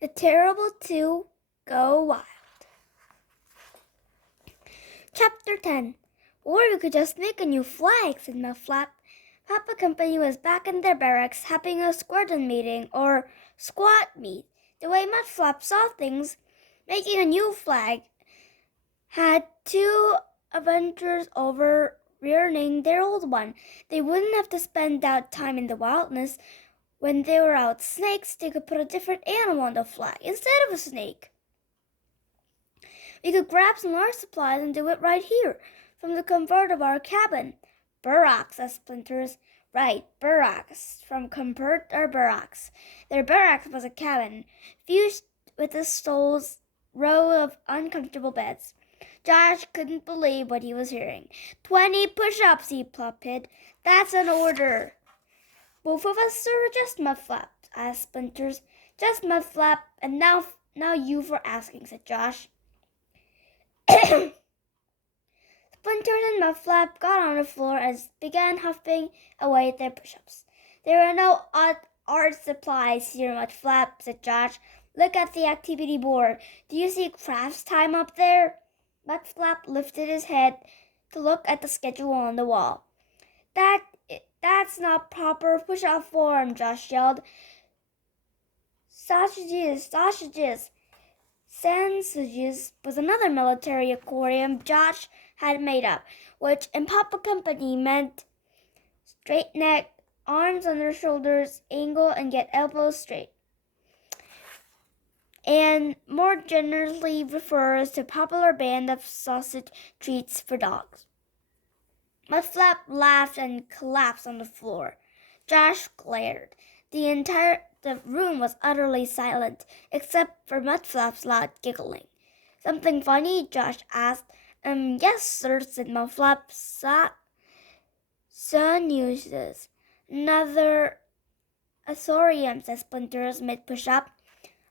The Terrible Two Go Wild. Chapter 10. Or we could just make a new flag, said Mufflap. Papa Company was back in their barracks having a squadron meeting, or squad meet. The way Mudflap saw things, making a new flag had two adventures over ruining their old one. They wouldn't have to spend that time in the wilderness. When they were out snakes, they could put a different animal on the flag instead of a snake. We could grab some large supplies and do it right here, from the comfort of our cabin. Barracks, said Splinters. Right, barracks. From comfort or barracks. Their barracks was a cabin, fused with the stole's row of uncomfortable beds. Josh couldn't believe what he was hearing. 20 push-ups, he plotted. That's an order. Both of us, sir, just Mudflap, asked Splinters. Just Mudflap, and now you for asking, said Josh. Splinters and Mudflap got on the floor and began huffing away at their push-ups. There are no art supplies here, Mudflap, said Josh. Look at the activity board. Do you see crafts time up there? Mudflap lifted his head to look at the schedule on the wall. That's not proper push-up form, Josh yelled. Sausages. Sausages was another military aquarium Josh had made up, which in Papa Company meant straight neck, arms under shoulders, angle, and get elbows straight. And more generally refers to a popular brand of sausage treats for dogs. Mudflap laughed and collapsed on the floor. Josh glared. The room was utterly silent, except for Mudflap's loud giggling. Something funny? Josh asked. Yes, sir, said Mudflap. Sun uses. Another Athorium, said Splinters mid-push-up.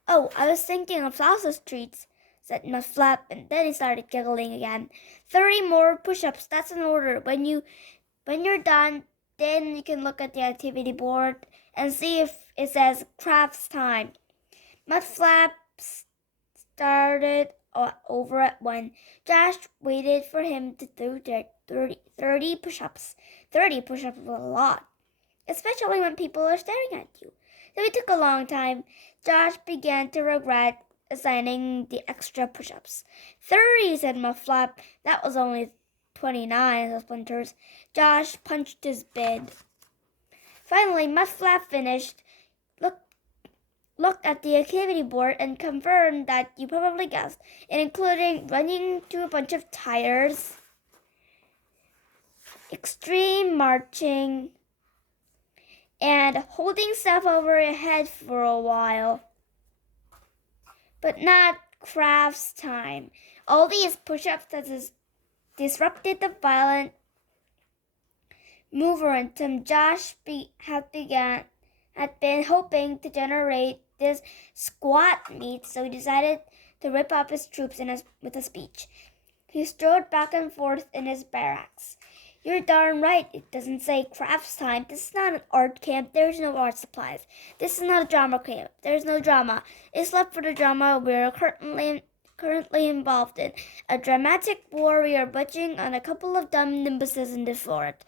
Oh, I was thinking of sausage treats, said Mudflap, and then he started giggling again. 30 more push-ups, that's an order. When you're done, then you can look at the activity board and see if it says crafts time. Mudflap started over at 1. Josh waited for him to do 30 push-ups. 30 push-ups was a lot, especially when people are staring at you. So it took a long time. Josh began to regret assigning the extra push-ups. 30, said Mudflap. That was only 29, said Splinters. Josh punched his bid. Finally, Mudflap finished, looked at the activity board, and confirmed that you probably guessed, it included running to a bunch of tires, extreme marching, and holding stuff over your head for a while. But not crafts time. All these push-ups that disrupted the violent momentum Josh had been hoping to generate this squad meet, so he decided to rip up his troops with a speech. He strode back and forth in his barracks. You're darn right, it doesn't say crafts time. This is not an art camp. There's no art supplies. This is not a drama camp. There's no drama. It's left for the drama we're currently involved in. A dramatic war we are butching on a couple of dumb nimbuses in the fort.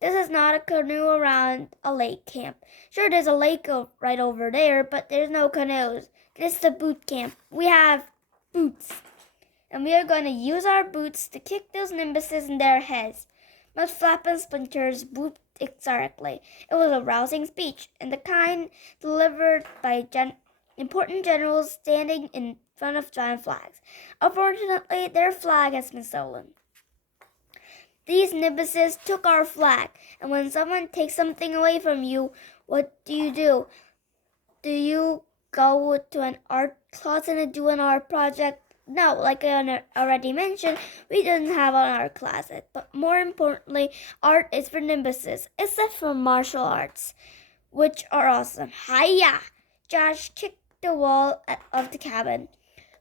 This is not a canoe around a lake camp. Sure, there's a lake right over there, but there's no canoes. This is a boot camp. We have boots. And we are going to use our boots to kick those nimbuses in their heads. Mudflap and Splinters booted exotically. It was a rousing speech, and the kind delivered by important generals standing in front of giant flags. Unfortunately, their flag has been stolen. These nimbuses took our flag, and when someone takes something away from you, what do? Do you go to an art closet and do an art project? No, like I already mentioned, we didn't have an art closet. But more importantly, art is for nimbuses, except for martial arts, which are awesome. Hiya! Josh kicked the wall of the cabin.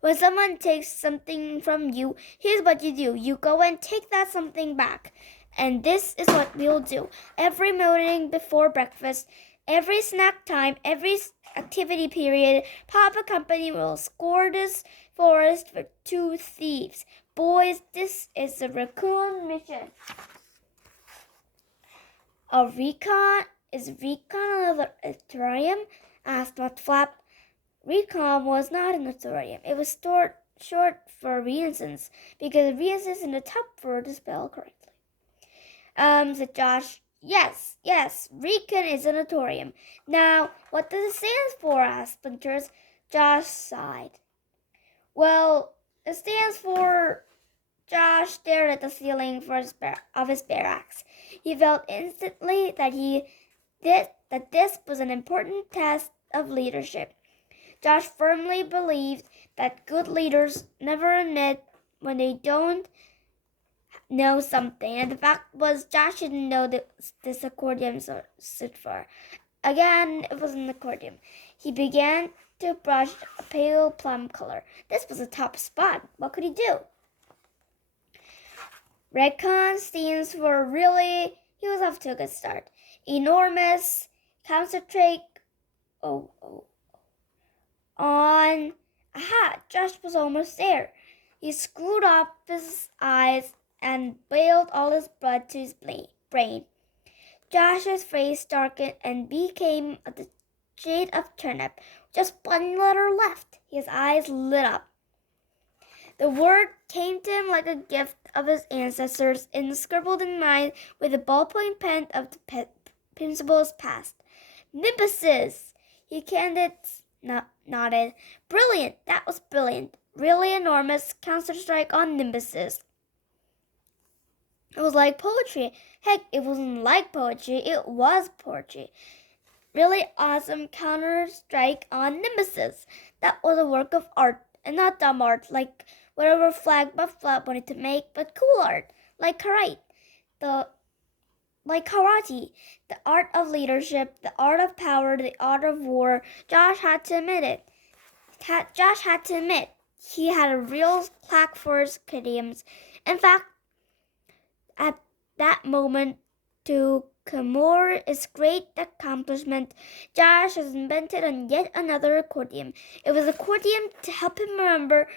When someone takes something from you, here's what you do. You go and take that something back. And this is what we'll do. Every morning before breakfast, every snack time, every activity period, Papa Company will score this forest for 2 thieves. Boys, this is a raccoon mission. Is Recon a laboratorium? Asked Mudflap. Recon was not an laboratorium. It was short for reasons, because reasons in the top floor to spell correctly. Said Josh. Yes, Recon is an auditorium. Now, what does it stand for? Asked Splinters. Josh sighed. Well, it stands for... Josh stared at the ceiling of his barracks. He felt instantly that this was an important test of leadership. Josh firmly believed that good leaders never admit when they don't know something, and the fact was Josh didn't know this accordion stood for. Again, it was an accordion. He began to brush a pale plum color. This was a top spot. What could he do? Recon stands for really. He was off to a good start. Enormous. Concentrate. On. Aha! Josh was almost there. He screwed up his eyes and bailed all his blood to his brain. Josh's face darkened and became the shade of turnip. Just one letter left. His eyes lit up. The word came to him like a gift of his ancestors, inscribbled in mind with the ballpoint pen of the principal's past. Nimbuses! He nodded. Brilliant! That was brilliant. Really enormous counter-strike on nimbuses. It was like poetry. Heck, it wasn't like poetry. It was poetry. Really awesome counter-strike on nimbuses. That was a work of art, and not dumb art like whatever flag Mudflap wanted to make, but cool art, like karate, the art of leadership, the art of power, the art of war. Josh had to admit he had a real plaque for his critiums. In fact, at that moment, to commemorate his great accomplishment, Josh has invented yet another accordion. It was an accordion to help him remember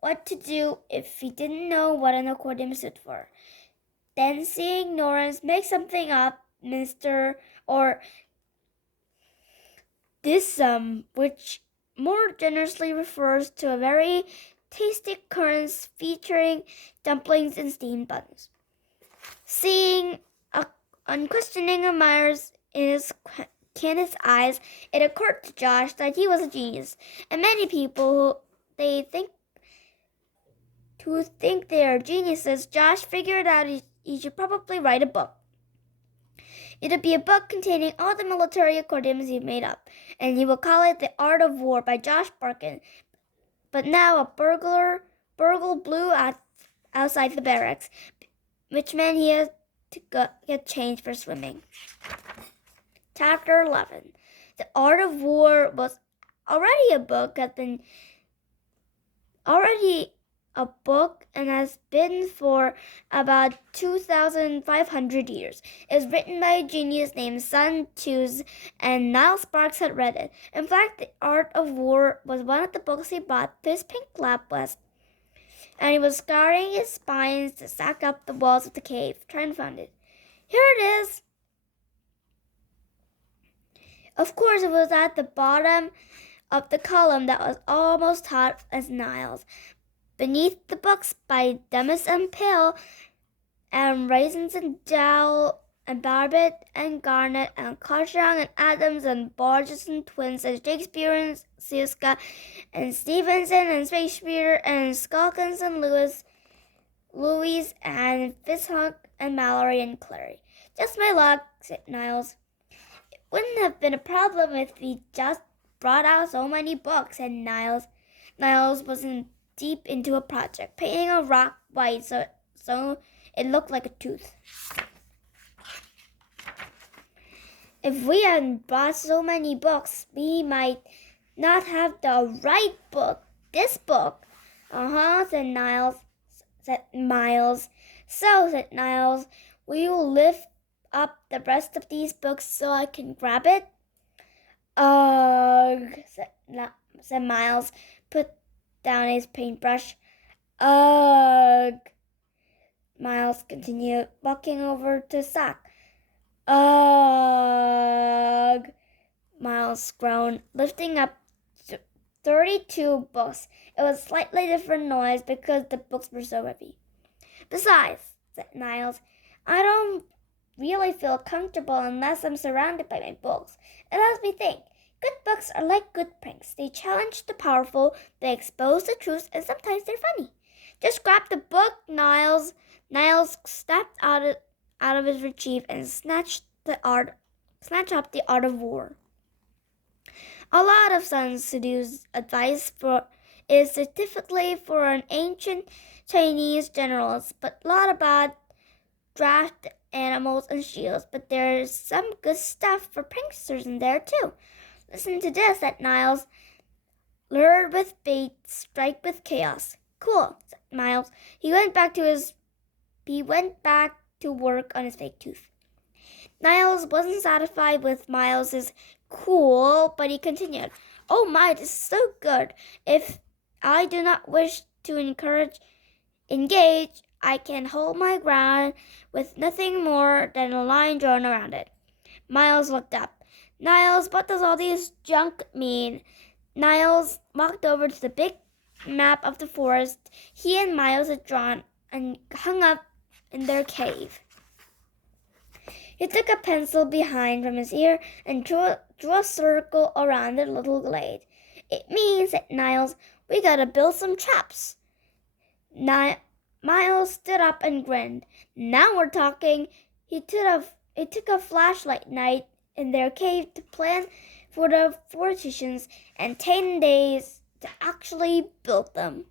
what to do if he didn't know what an accordion stood for. Then, seeing ignorance, make something up, Mister, or this which more generously refers to a very tasty currants featuring dumplings and steamed buns. Seeing unquestioning admirers in his Kenneth's eyes, it occurred to Josh that he was a genius, and many people who think they are geniuses, Josh figured out he should probably write a book. It'd be a book containing all the military accordions he made up, and he will call it The Art of War by Josh Barkin. But now a burglar blew outside the barracks, which meant he had to get changed for swimming. Chapter 11. The Art of War was already a book and has been for about 2,500 years. It was written by a genius named Sun Tzu, and Niles Sparks had read it. In fact, The Art of War was one of the books he bought to his pink lapwest, and he was scouring his spines to sack up the walls of the cave, trying to find it. Here it is. Of course, it was at the bottom of the column that was almost hot as Niles. Beneath the books by Demis and Pale, and Raisins and Dowell, and Barbet and Garnet, and Cauchon and Adams, and Borges and Twins, and Shakespeare and Siuska, and Stevenson and Shakespeare, and Skalkins and Louise, and Fitzhugh and Mallory and Clary. Just my luck, said Niles. It wouldn't have been a problem if we just brought out so many books, said Niles. Niles wasn't deep into a project, painting a rock white so it looked like a tooth. If we hadn't bought so many books, we might not have the right book. This book. Said Miles. So, said Niles, will you lift up the rest of these books so I can grab it? Ugh, said Miles, put down his paintbrush. Ugh. Miles continued, walking over to Sock. Ugh. Miles groaned, lifting up 32 books. It was a slightly different noise because the books were so heavy. Besides, said Niles, I don't really feel comfortable unless I'm surrounded by my books. It helps me think. Good books are like good pranks. They challenge the powerful, they expose the truth, and sometimes they're funny. Just grab the book, Niles. Niles stepped out of his retrieve and snatched up the Art of War. A lot of Sun Tzu's advice is specifically for an ancient Chinese generals, but a lot about draft animals and shields. But there's some good stuff for pranksters in there too. Listen to this, said Niles. Lured with bait, strike with chaos. Cool, said Miles. He went back to work on his fake tooth. Niles wasn't satisfied with Miles's cool, but he continued. Oh my, this is so good. If I do not wish to engage, I can hold my ground with nothing more than a line drawn around it. Miles looked up. Niles, what does all this junk mean? Niles walked over to the big map of the forest he and Miles had drawn and hung up in their cave. He took a pencil behind from his ear and drew a circle around the little glade. It means, said Niles, we gotta build some traps. Miles stood up and grinned. Now we're talking. He took a flashlight night in their cave to plan for the fortifications and 10 days to actually build them.